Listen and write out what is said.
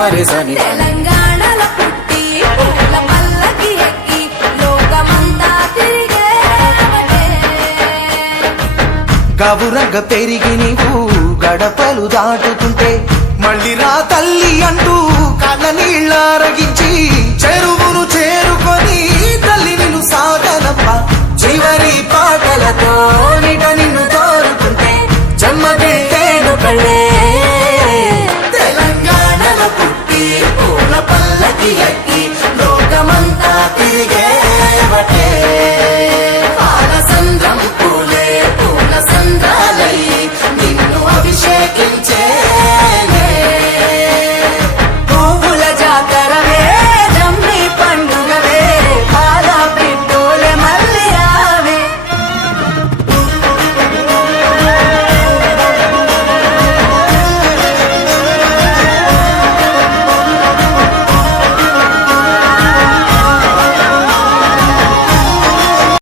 గమరి సని తెలంగాణలో పుట్టి పూల పల్లకి ఎక్కి లోకమంతా తిరిగేవటే. గవురగ పెరిగి నీవు గడపలు దాటుతుంటే మళ్ళీ రా తల్లి అంటూ కళ్ళ నీళ్ళ అరగించి చెరువును చేరుకొని